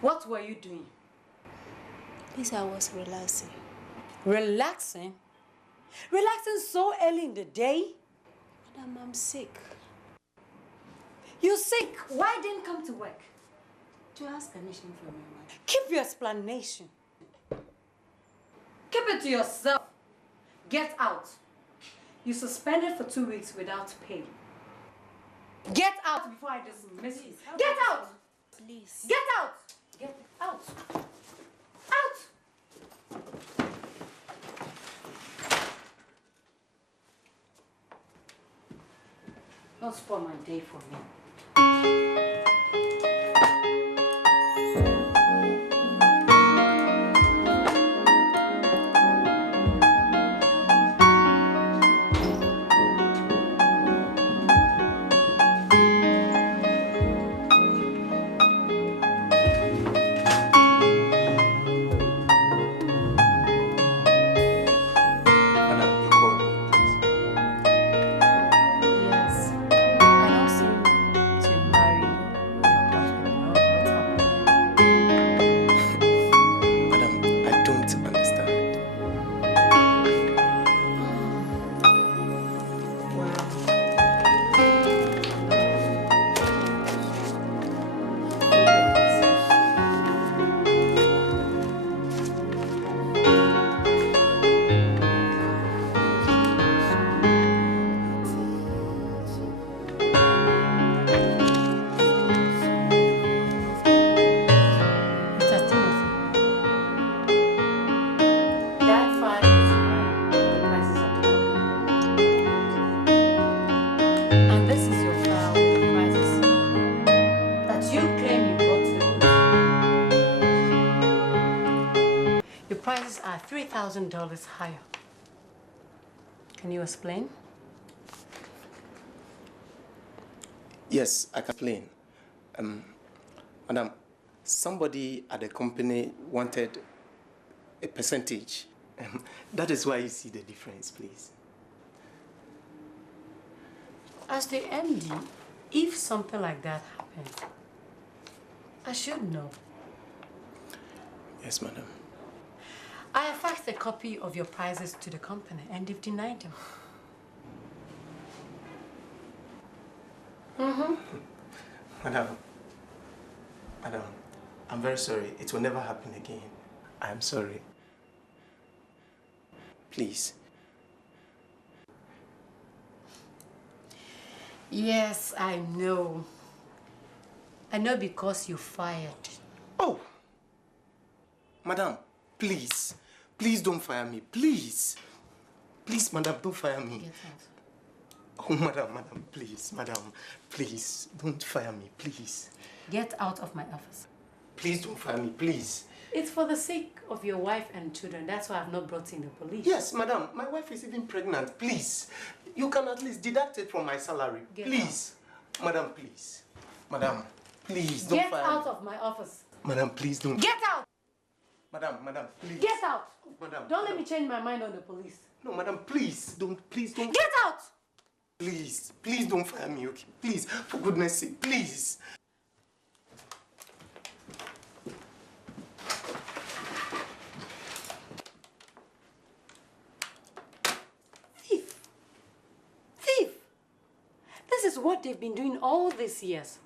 What were you doing? Yes, I was relaxing. Relaxing? Relaxing so early in the day? Madam, I'm sick. You're sick? Why didn't you come to work? To ask permission from your mother. Keep your explanation. Keep it to yourself. Get out. You're suspended for 2 weeks without pay. Get out before I dismiss you. Get out! Please. Get out! Get out! Out! Don't spoil my day for me. Are $3,000 higher. Can you explain? Yes, I can explain. Madam, somebody at the company wanted a percentage. That is why you see the difference, please. As the MD, if something like that happened, I should know. Yes, madam. I have faxed a copy of your prices to the company and they've denied them. Madam, I'm very sorry. It will never happen again. I'm sorry. Please. Yes, I know. I know because you fired. Oh! Madam, please. Please don't fire me. Please. Please, madam, don't fire me. Get out. Oh, madam, please. Madam, please. Don't fire me, please. Get out of my office. Please don't fire me, please. It's for the sake of your wife and children. That's why I've not brought in the police. Yes, madam. My wife is even pregnant. Please. You can at least deduct it from my salary. Please. Madam, please. Madam, please don't fire me. Get out of my office. Madam, please don't. Get out! Madam, please. Get out! Madam. Don't let me change my mind on the police. No, madam, please don't. Get out! Please don't fire me, okay? Please, for goodness sake, please. Thief! This is what they've been doing all these years.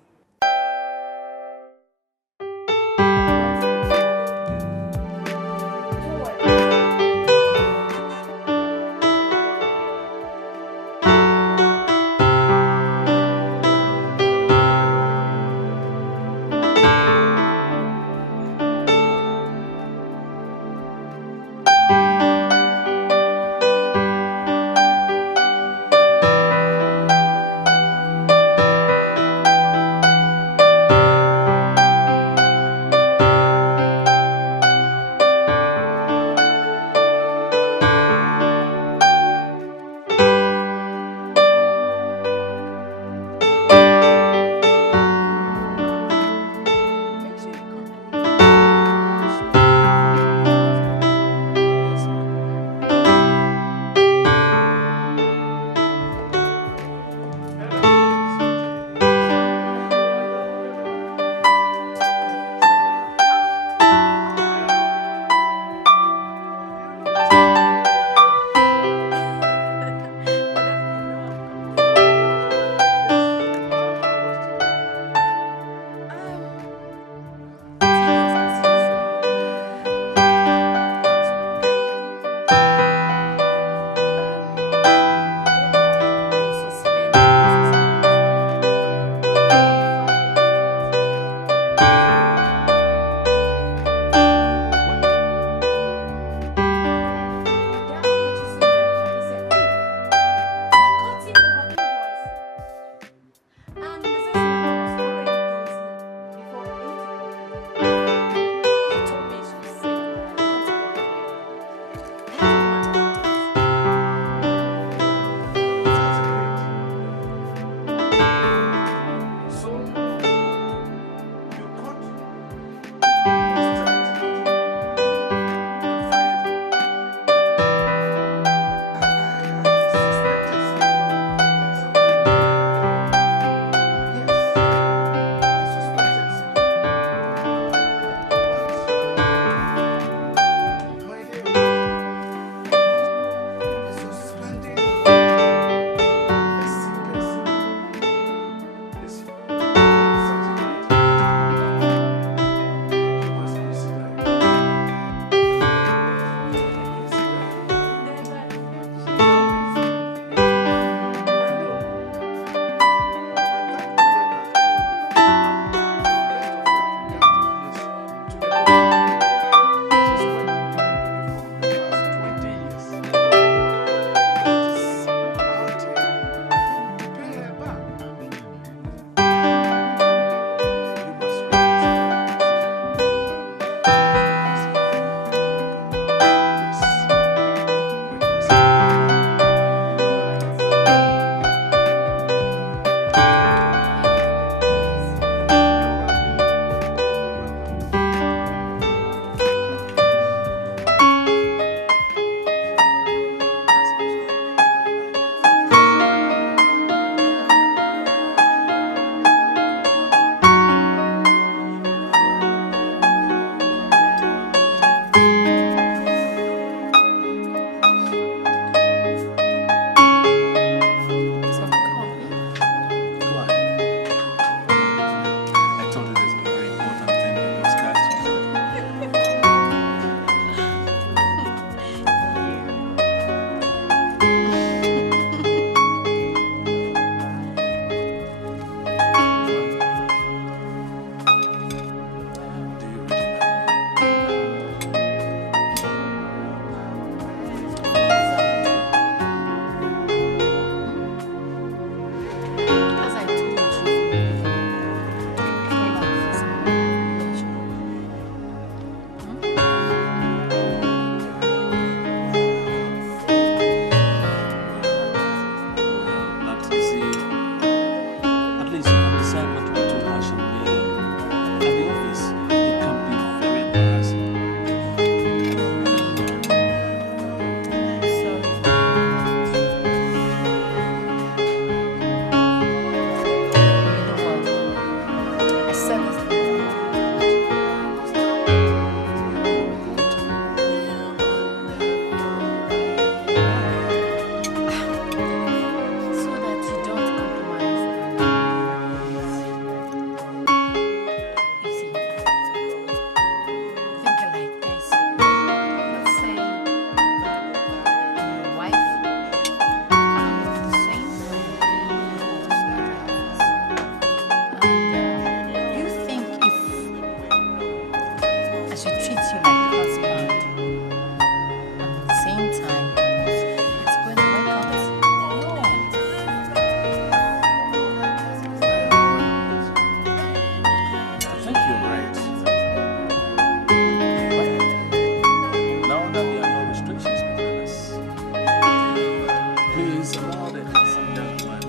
is about a handsome young man.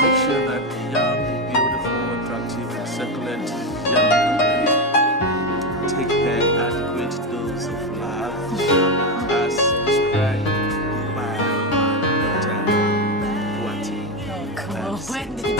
Make sure that young, beautiful, attractive, succulent young lady take her adequate dose of love as prescribed by Dr. Wati. Come on, when did you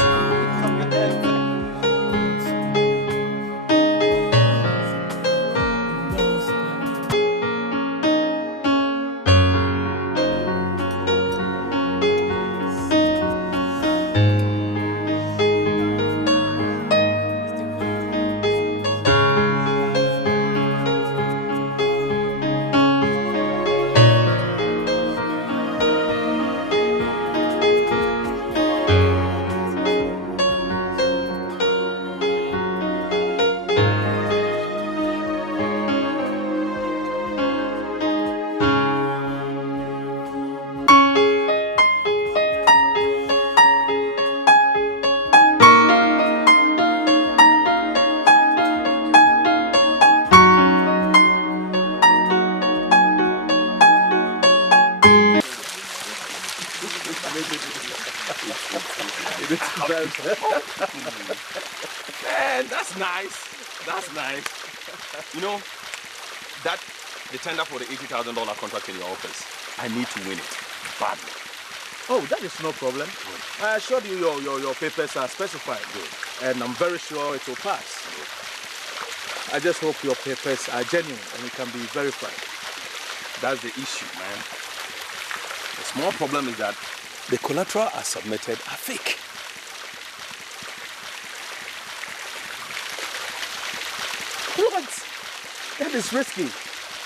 Man, that's nice. That's nice. You know, that the tender for the $80,000 contract in your office, I need to win it badly. Oh, that is no problem. I assured you your papers are specified. And I'm very sure it will pass. I just hope your papers are genuine and it can be verified. That's the issue, man. The small problem is that the collateral I submitted are fake. What? That is risky.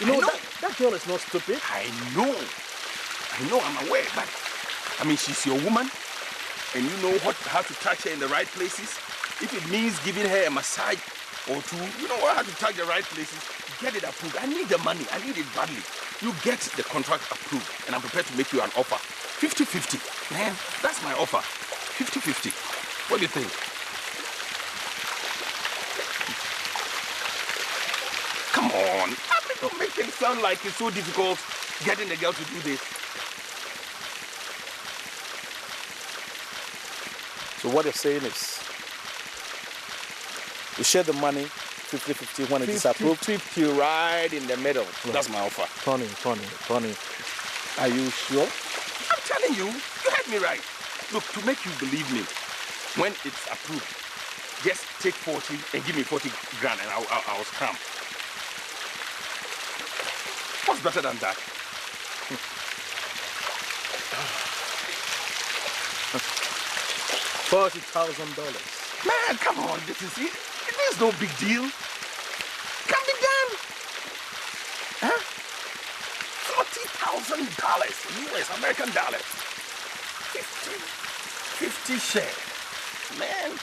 You know, that girl is not stupid. I know, I'm aware, but I mean, she's your woman, and you know how to touch her in the right places. If it means giving her a massage or two, you know how to touch the right places, get it approved. I need the money, I need it badly. You get the contract approved, and I'm prepared to make you an offer. 50-50, man, that's my offer. 50-50. What do you think? Come on, I mean, don't make things sound like it's so difficult getting the girl to do this. So what you're saying is, we share the money 50-50 when it is approved. 50 right in the middle. Right. That's my offer. Tony, are you sure? I'm telling you, you heard me right. Look, to make you believe me, when it's approved, just take 40 and give me 40 grand and I'll scram. What's better than that? $40,000. Man, come on, this is it. It is no big deal. Can be done. Huh? $40,000 US, American dollars. 50 share. Man,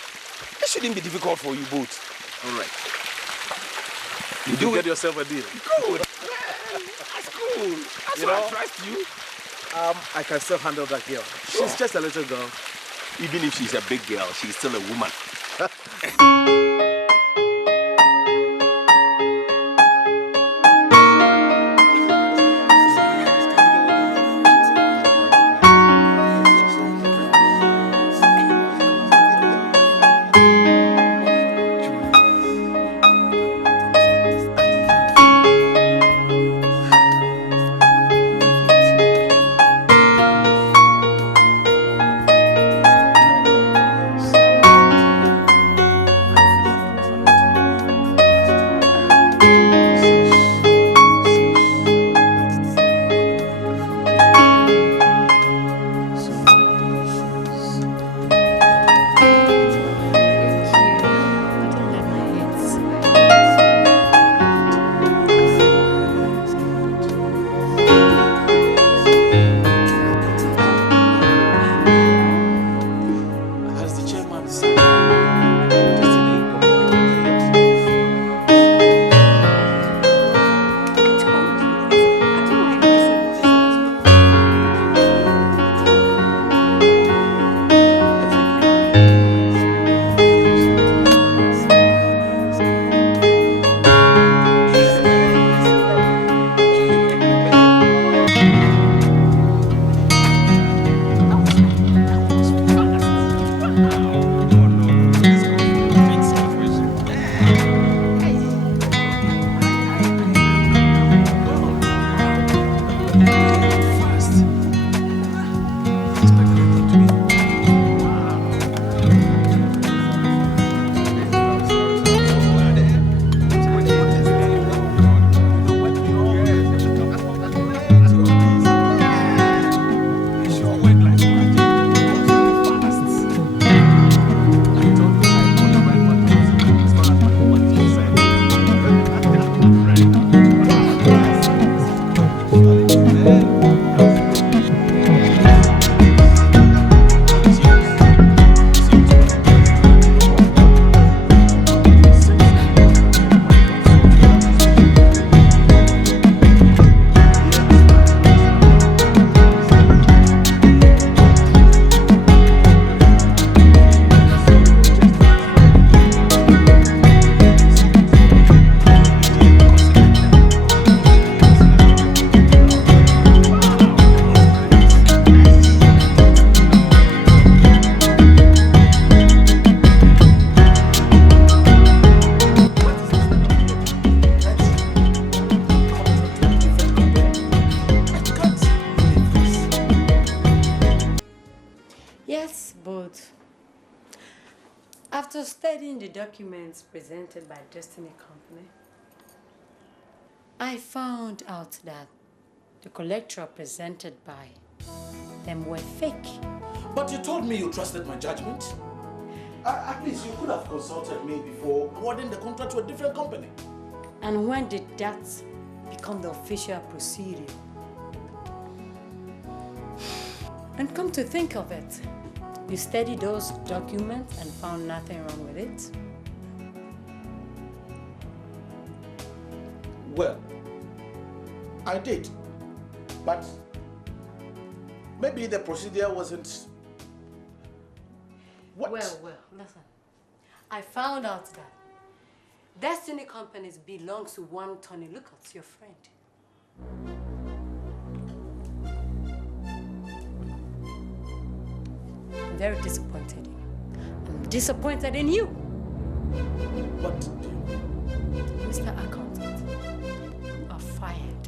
it shouldn't be difficult for you both. All right. You do get yourself a deal. Good. Man, that's cool. That's You why know, I trust you. I can still handle that girl. Sure. She's just a little girl. Even if she's a big girl, she's still a woman. Yes, but after studying the documents presented by Destiny Company, I found out that the collateral presented by them were fake. But you told me you trusted my judgment. At least you could have consulted me before awarding the contract to a different company. And when did that become the official procedure? And come to think of it, you studied those documents and found nothing wrong with it? Well, I did. But maybe the procedure wasn't... What? Well, listen. I found out that Destiny Companies belongs to one Tony Lucas, your friend. I'm very disappointed. I'm disappointed in you. What did you... Mr. Accountant, you are fired.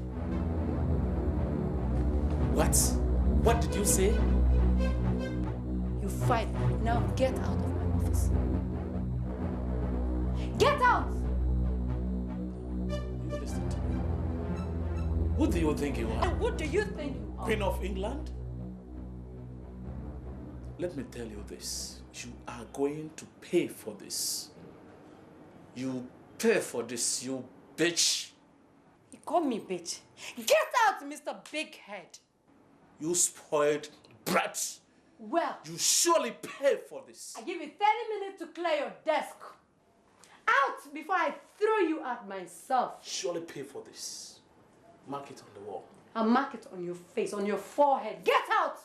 What? What did you say? You fired. Now get out of my office. Get out! You listen to me. Who do you think you are? And what do you think you are? Queen of England? Let me tell you this. You are going to pay for this. You pay for this, you bitch. You call me bitch. Get out, Mr. Big Head. You spoiled brat. Well, You surely pay for this. I give you 30 minutes to clear your desk. Out before I throw you out myself. Surely pay for this. Mark it on the wall. I'll mark it on your face, on your forehead. Get out!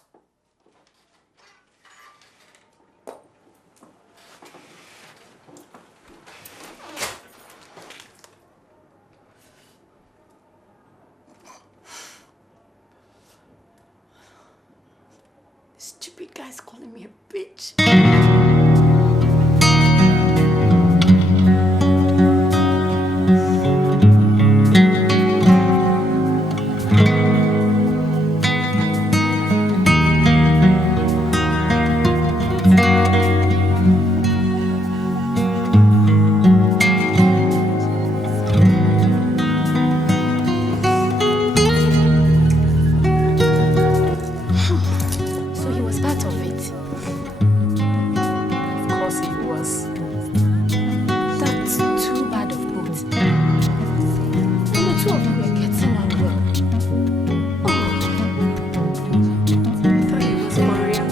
Stupid guy's calling me a bitch. So he was part of it. Of course he was. That's too bad of both. And the two of them were getting on well. I thought he was Korean.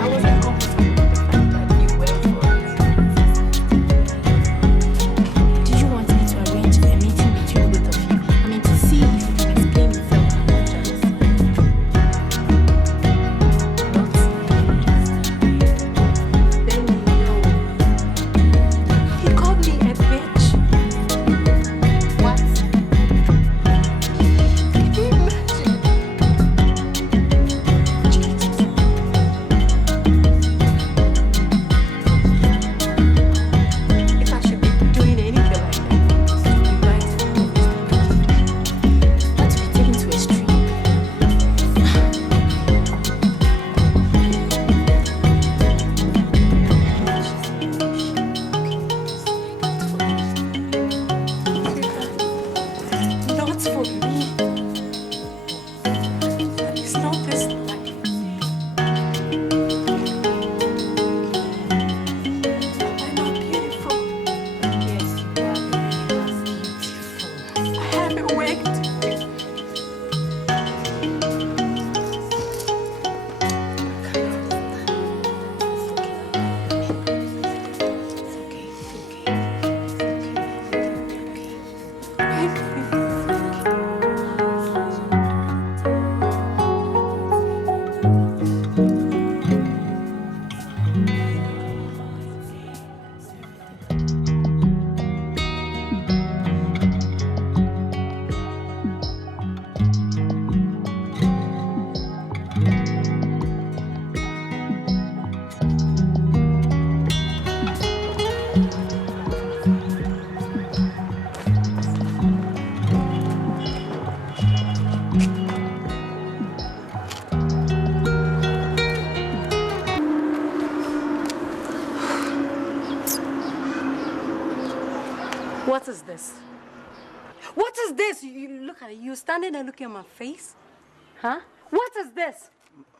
I wasn't comfortable with the fact that you went for it. Do you want me to arrange a meeting between both of you? I mean, to see if you can explain yourself and apologize. is this? What is this? You look at it. You're standing there looking at my face? Huh? What is this?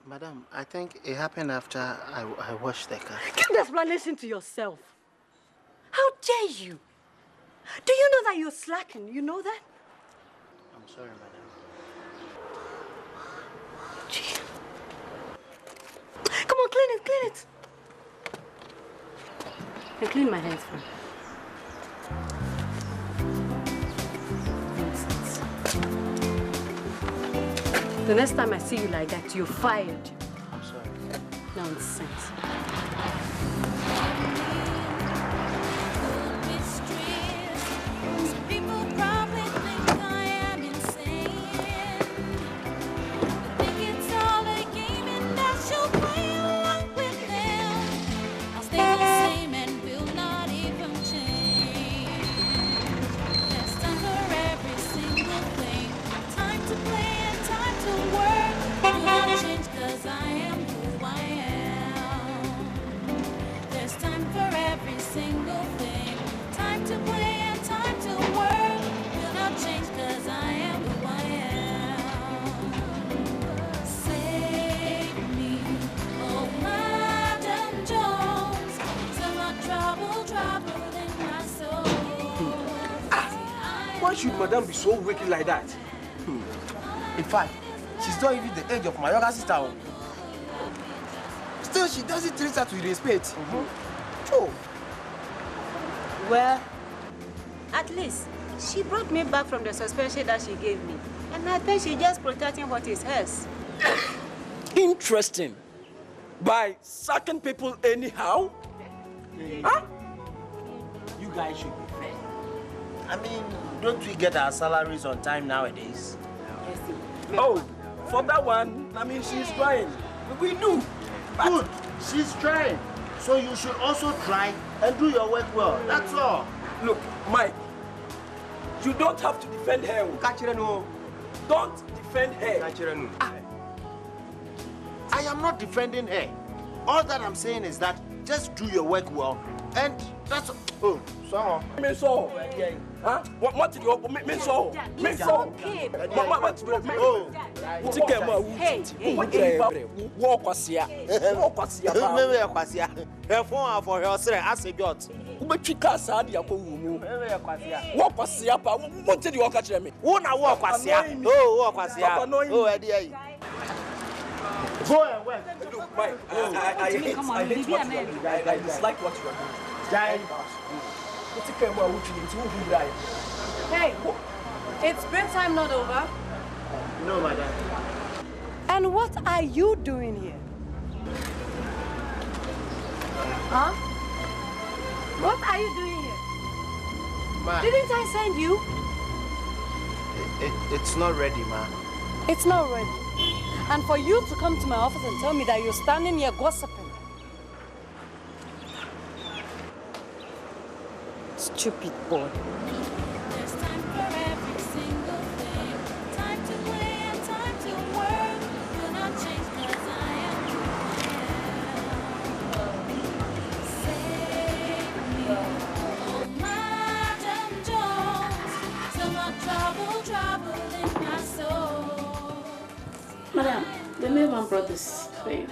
Madam, I think it happened after I washed the car. Keep the explanation to yourself. How dare you? Do you know that you're slacking? You know that? I'm sorry, madam. Gee. Come on, clean it, clean it. And clean my hands first. The next time I see you like that, you're fired. I'm sorry. Nonsense. People probably think I am insane. They think it's all a game and I shall play along with them. I'll stay the same and will not even change. There's time for every single thing. Time to play and time to work. Do not change 'cause I am who I am. There's time for every single thing. Time to play and time to work. Will not change 'cause I am who I am. Save me, oh Madam Jones. So much trouble in my soul. Why should Madame be so wicked like that? In fact, she's not even the age of my younger sister. Still, she doesn't treat her with respect. Oh. Well, at least she brought me back from the suspension that she gave me. And I think she's just protecting what is hers. Interesting. By sacking people anyhow? Huh? You guys should be fair. I mean, don't we get our salaries on time nowadays? Oh, for that one, I mean, she's trying. We do. Good. She's trying. So you should also try and do your work well. That's all. Look, Mike, you don't have to defend her. Don't defend her. I am not defending her. All that I'm saying is that just do your work well. And that's... Oh, so... Me so. Huh? What did you me so? Me so. What did you Oh. Hey, Walk was here. Walk was here. Maybe I was here. Her phone for her, sir, as a god. Ubechika sadi ya kumu. Walk was here. What did you catch me? Who na walk was here? Oh, walk was here. Oh, Eddie. Go and work. Look, Mike, I hate what you are doing. I dislike what you are doing. Hey, it's bedtime not over. No, madam. And what are you doing here? Huh? What are you doing here? Ma, Didn't I send you? it's not ready, ma. It's not ready. And for you to come to my office and tell me that you're standing here gossiping. Stupid boy. There's time for every single thing. Time to play and time to work. Will not change 'cause I am who I am. Save me, oh Madam Jones. So much trouble in my soul. Madam, the mailman brought this for you.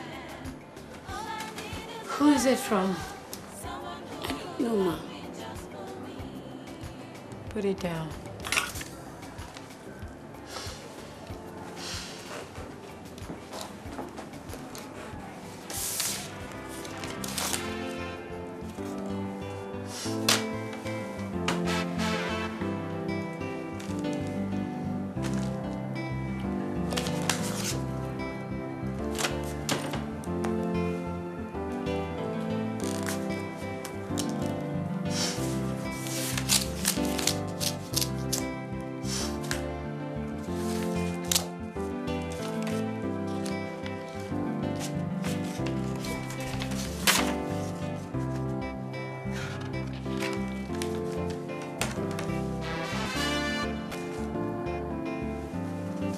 Who is it from? No, ma. Put it down.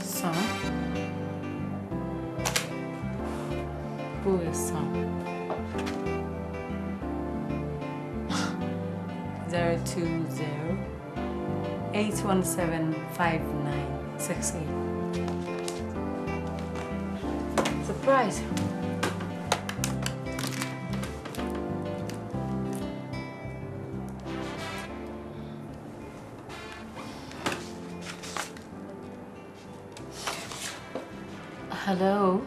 Son? Who is son? 020 817-5968. Surprise. Hello.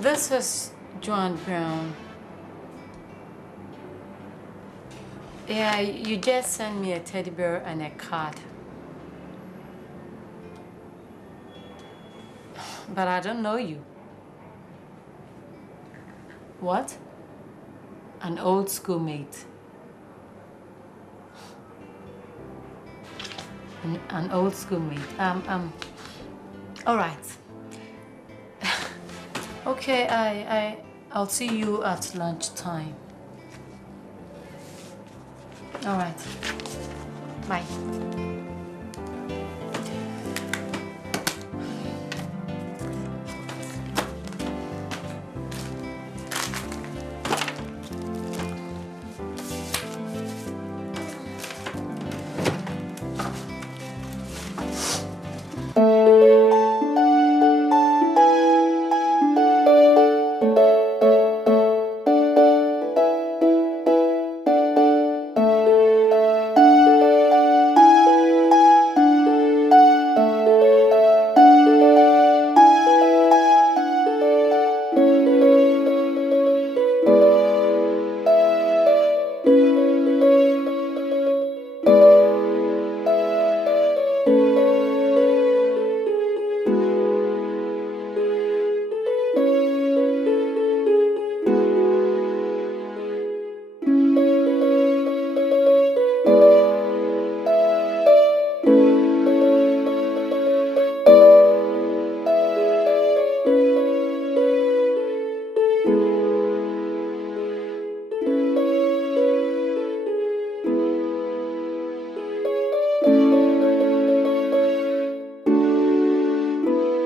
This is Joan Brown. Yeah, you just sent me a teddy bear and a card. But I don't know you. What? An old schoolmate. An old schoolmate. All right. Okay, I'll see you at lunchtime. All right. Bye.